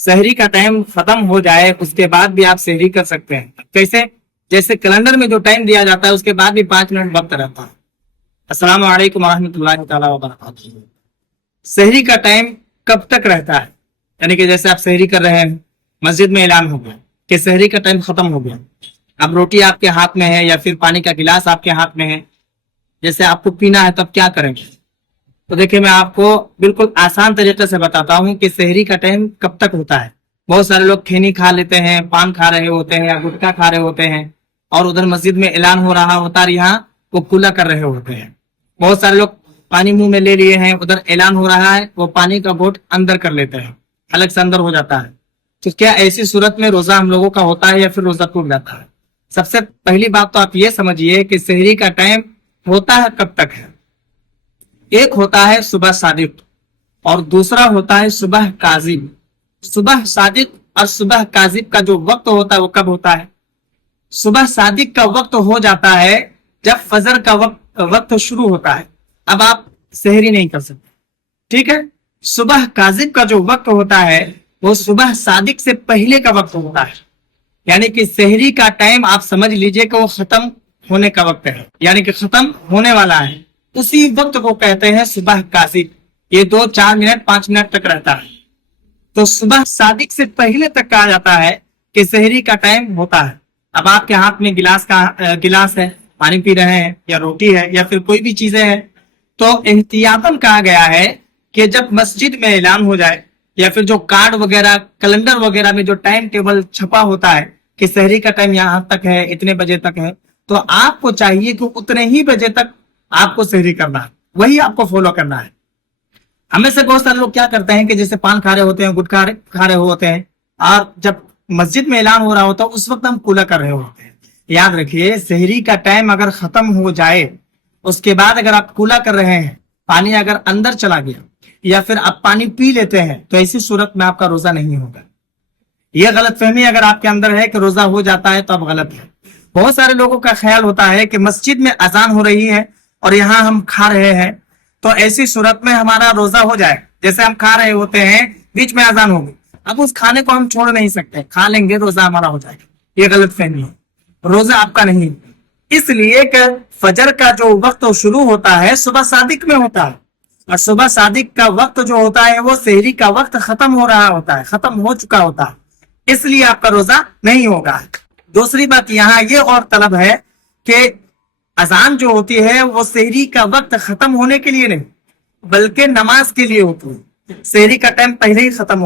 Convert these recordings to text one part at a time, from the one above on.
सहरी का टाइम खत्म हो जाए उसके बाद भी आप सहरी कर सकते हैं। कैसे? जैसे कैलेंडर में जो टाइम दिया जाता है उसके बाद भी 5 मिनट वक्त रहता है। अस्सलाम वालेकुम रहमतुल्लाहि तआला व बरकातहू। सहरी का टाइम कब तक रहता है? यानी कि जैसे आप सहरी कर रहे हैं, मस्जिद में ऐलान हो गया कि सहरी का टाइम खत्म हो गया, अब रोटी आपके हाथ में है या फिर पानी का गिलास आपके हाथ में है, जैसे आपको पीना है, तब क्या करेंगे? तो देखिए, मैं आपको बिल्कुल आसान तरीके से बताता हूँ कि सहरी का टाइम कब तक होता है। बहुत सारे लोग खैनी खा लेते हैं, पान खा रहे होते हैं या गुटखा खा रहे होते हैं, और उधर मस्जिद में ऐलान हो रहा होता है, यहाँ वो कूला कर रहे होते हैं। बहुत सारे लोग पानी मुंह में ले लिए हैं, उधर ऐलान हो रहा है, वो पानी का घोट अंदर कर लेते हैं, अलग से अंदर हो जाता है। तो क्या ऐसी सूरत में रोजा हम लोगों का होता है या फिर रोजा टूट जाता है? सबसे पहली बात तो आप ये समझिए कि सहरी का टाइम होता है कब तक है। एक होता है सुबह सादिक और दूसरा होता है सुबह काजिब। सुबह सादिक और सुबह काजिब का जो वक्त होता है वो कब होता है? सुबह सादिक का वक्त हो जाता है जब फजर का वक्त शुरू होता है, अब आप सहरी नहीं कर सकते, ठीक है। सुबह काजिब का जो वक्त होता है वो सुबह सादिक से पहले का वक्त होता है, यानी कि सहरी का टाइम आप समझ लीजिए कि वो खत्म होने का वक्त है, यानी कि खत्म होने वाला है। उसी वक्त को कहते हैं सुबह काजिब। ये 2, 4 मिनट 5 मिनट तक रहता है। तो सुबह सादिक से पहले तक कहा जाता है कि सहरी का टाइम होता है। अब आपके हाथ में गिलास है, पानी पी रहे हैं या रोटी है या फिर कोई भी चीजें हैं, तो एहतियातन कहा गया है कि जब मस्जिद में ऐलान हो जाए या फिर जो कार्ड वगैरह कैलेंडर वगैरह में जो टाइम टेबल छपा होता है कि सहरी का टाइम यहाँ तक है, इतने बजे तक है, तो आपको चाहिए कि उतने ही बजे तक आपको सहरी करना है, वही आपको फॉलो करना है। हमें से बहुत सारे लोग क्या करते हैं कि जैसे पान खा रहे होते हैं, गुटखा खा रहे होते हैं, और जब मस्जिद में ऐलान हो रहा होता है उस वक्त हम कूला कर रहे होते हैं। याद रखिए, सहरी का टाइम अगर खत्म हो जाए उसके बाद अगर आप कूला कर रहे हैं, पानी अगर अंदर चला गया या फिर आप पानी पी लेते हैं, तो ऐसी सूरत में आपका रोजा नहीं होगा। यह गलतफहमी अगर आपके अंदर है कि रोजा हो जाता है तो अब गलत है। बहुत सारे लोगों का ख्याल होता है कि मस्जिद में अजान हो रही है और यहाँ हम खा रहे हैं, तो ऐसी सूरत में हमारा रोजा हो जाए। जैसे हम खा रहे होते हैं, बीच में अजान होगी, अब उस खाने को हम छोड़ नहीं सकते, खा लेंगे रोजा हमारा हो जाएगा। ये गलतफहमी है, रोजा आपका नहीं। इसलिए कि फजर का जो वक्त शुरू होता है सुबह सादिक में होता है, और सुबह सादिक का वक्त जो होता है वो सहरी का वक्त खत्म हो रहा होता है, खत्म हो चुका होता है, इसलिए आपका रोजा नहीं होगा। दूसरी बात यहाँ ये और तलब है कि अजान जो होती है वो सहरी का वक्त खत्म होने के लिए नहीं बल्कि नमाज के लिए होती है। सहरी का टाइम पहले ही खत्म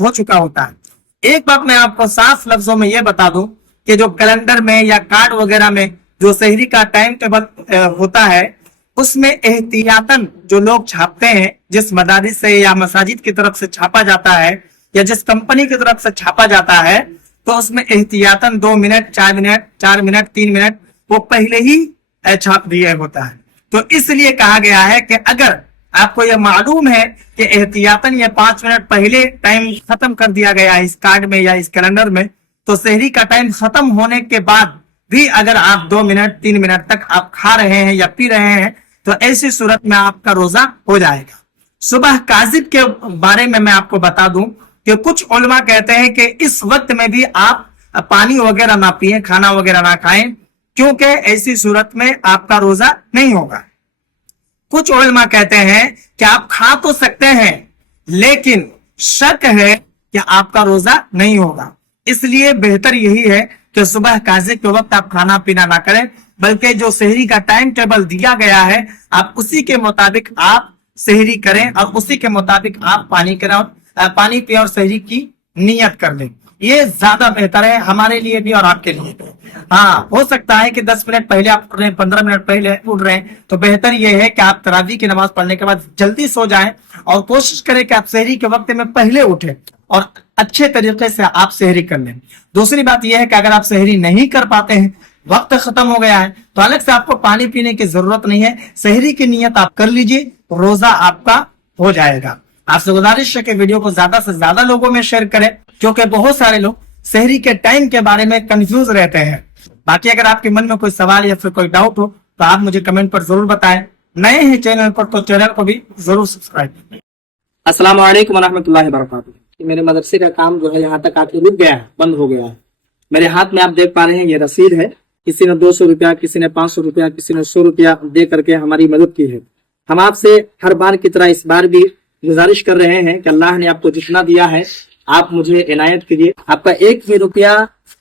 हो चुका होता है। एक बात मैं आपको साफ लफ्जों में ये बता दूं कि जो कैलेंडर में या कार्ड वगैरह में जो सहरी का टाइम टेबल होता है उसमें एहतियातन जो लोग छापते हैं, जिस मदारिस से या मसाजिद की तरफ से छापा जाता है या जिस कंपनी की तरफ से छापा जाता है, तो उसमें एहतियातन 2 मिनट 4 मिनट 4 मिनट 3 मिनट वो पहले ही छाप दिया होता है। तो इसलिए कहा गया है कि अगर आपको यह मालूम है कि एहतियातन ये 5 मिनट पहले टाइम खत्म कर दिया गया है इस कार्ड में या इस कैलेंडर में, तो सहरी का टाइम खत्म होने के बाद भी अगर आप 2 मिनट 3 मिनट तक आप खा रहे हैं या पी रहे हैं, तो ऐसी सूरत में आपका रोजा हो जाएगा। सुबह काजिब के बारे में मैं आपको बता दूं कि कुछ उलमा कहते हैं कि इस वक्त में भी आप पानी वगैरह ना पिए, खाना वगैरह ना खाएं, क्योंकि ऐसी सूरत में आपका रोजा नहीं होगा। कुछ उलमा कहते हैं कि आप खा तो सकते हैं लेकिन शक है कि आपका रोजा नहीं होगा। इसलिए बेहतर यही है कि सुबह काजिब के वक्त आप खाना पीना ना करें, बल्कि जो सहरी का टाइम टेबल दिया गया है आप उसी के मुताबिक आप सहरी करें और उसी के मुताबिक आप पानी पिए और सहरी की नियत कर लें। ये ज्यादा बेहतर है हमारे लिए भी और आपके लिए भी। हाँ, हो सकता है कि 10 मिनट पहले आप उठ रहे हैं, 15 मिनट पहले उठ रहे हैं, तो बेहतर यह है कि आप तरावी की नमाज पढ़ने के बाद जल्दी सो जाएं और कोशिश करें कि आप सहरी के वक्त में पहले उठें और अच्छे तरीके से आप सहरी कर लें। दूसरी बात यह है कि अगर आप सहरी नहीं कर पाते हैं, वक्त खत्म हो गया है, तो अलग से आपको पानी पीने की जरूरत नहीं है, सहरी की नियत आप कर लीजिए, रोजा आपका हो जाएगा। आपसे गुजारिश है कि वीडियो को ज्यादा से ज्यादा लोगों में शेयर करें, क्योंकि बहुत सारे लोग सहरी के टाइम के बारे में कंफ्यूज रहते हैं। बाकी अगर आपके मन में कोई सवाल या फिर कोई डाउट हो तो आप मुझे कमेंट पर जरूर बताएं। नए हैं चैनल पर तो चैनल को भी जरूर सब्सक्राइब करें। अस्सलाम वालेकुम रहमतुल्लाहि व बरकातहू। कि मेरे मदरसे का काम जो है यहाँ तक आके रुक गया है, बंद हो गया है। मेरे हाथ में आप देख पा रहे हैं ये रसीद है। किसी ने 200 रुपया, किसी ने 500 रुपया, किसी ने 100 रुपया दे करके हमारी मदद की है। हम आपसे हर बार की तरह इस बार भी गुजारिश कर रहे हैं कि अल्लाह ने आपको जितना दिया है आप मुझे इनायत कीजिए। आपका एक भी रुपया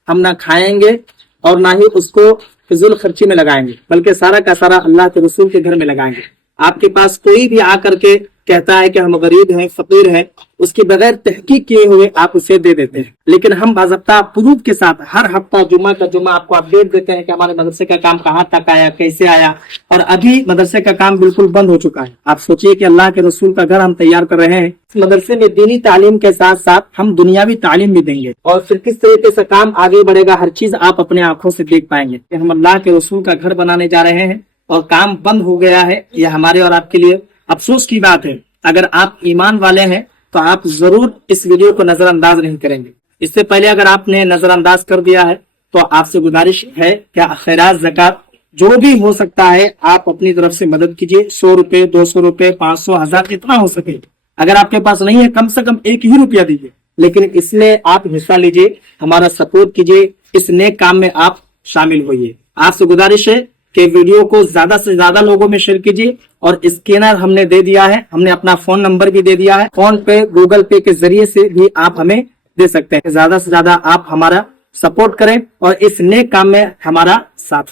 हम ना खाएंगे और ना ही उसको फिजूल खर्ची में लगाएंगे, बल्कि सारा का सारा अल्लाह के रसूल के घर में लगाएंगे। आपके पास कोई भी आकर के कहता है कि हम गरीब हैं, फकीर हैं, उसकी बगैर तहकीक किए हुए आप उसे दे देते हैं। लेकिन हम बाज़ाब्ता प्रूफ के साथ हर हफ्ता जुम्मा का जुम्मा आपको अपडेट देते हैं कि हमारे मदरसे का काम कहाँ तक आया, कैसे आया, और अभी मदरसे का काम बिल्कुल बंद हो चुका है। आप सोचिए कि अल्लाह के रसूल का घर हम तैयार कर रहे हैं। इस मदरसे में दीनी तालीम के साथ साथ हम दुनियावी तालीम भी देंगे, और फिर किस तरीके से काम आगे बढ़ेगा हर चीज आप अपने आंखों से देख पाएंगे कि हम अल्लाह के रसूल का घर बनाने जा रहे हैं और काम बंद हो गया है। यह हमारे और आपके लिए अफसोस की बात है। अगर आप ईमान वाले हैं तो आप जरूर इस वीडियो को नजरअंदाज नहीं करेंगे। इससे पहले अगर आपने नजरअंदाज कर दिया है तो आपसे गुजारिश है कि खैरात ज़कात जो भी हो सकता है आप अपनी तरफ से मदद कीजिए। 100 रुपए, 200 रुपए, 500, 1000 जितना हो सके। अगर आपके पास नहीं है कम से कम 1 ही रुपया दीजिए, लेकिन इसमें आप हिस्सा लीजिए, हमारा सपोर्ट कीजिए, इस नेक काम में आप शामिल होइए। आपसे गुजारिश है कि वीडियो को ज्यादा से ज्यादा लोगों में शेयर कीजिए। और स्कैनर हमने दे दिया है, हमने अपना फोन नंबर भी दे दिया है। फोन पे, गूगल पे के जरिए से भी आप हमें दे सकते हैं। ज्यादा से ज्यादा आप हमारा सपोर्ट करें और इस नेक काम में हमारा साथ